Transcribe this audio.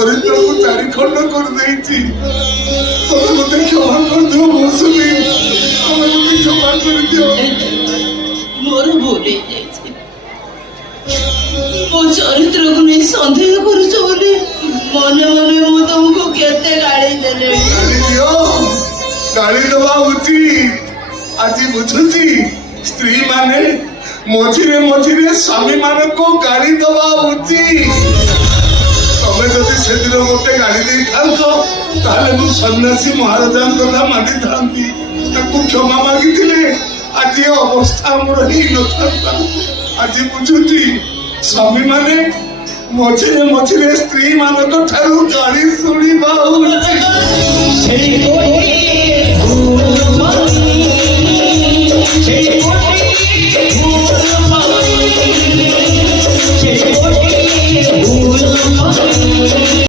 चरित्र को चारिखंड कर देइछि मते क्षमा कर दियो मौसमी मते क्षमा कर दियो मोर भूल हो जाइछि मो चरित्र को नहीं संदेह करूछ बोले मने मने मो तुमको केते गाड़ी देले गाड़ी दबा उचित आज बुझुची स्त्री माने मझिरे मझिरे स्वामी मान को गाड़ी दबा उचित तमें जदि से दिन गोटे गाड़ी दे ताले मु सन्यासी महाराजा कथा मानि थांती क्षमा मागी आज ये अवस्था मोर ही नथा आज बुझुची स्वामी माने मझिरे मझिरे स्त्री मान ठारू गाड़ी शुणी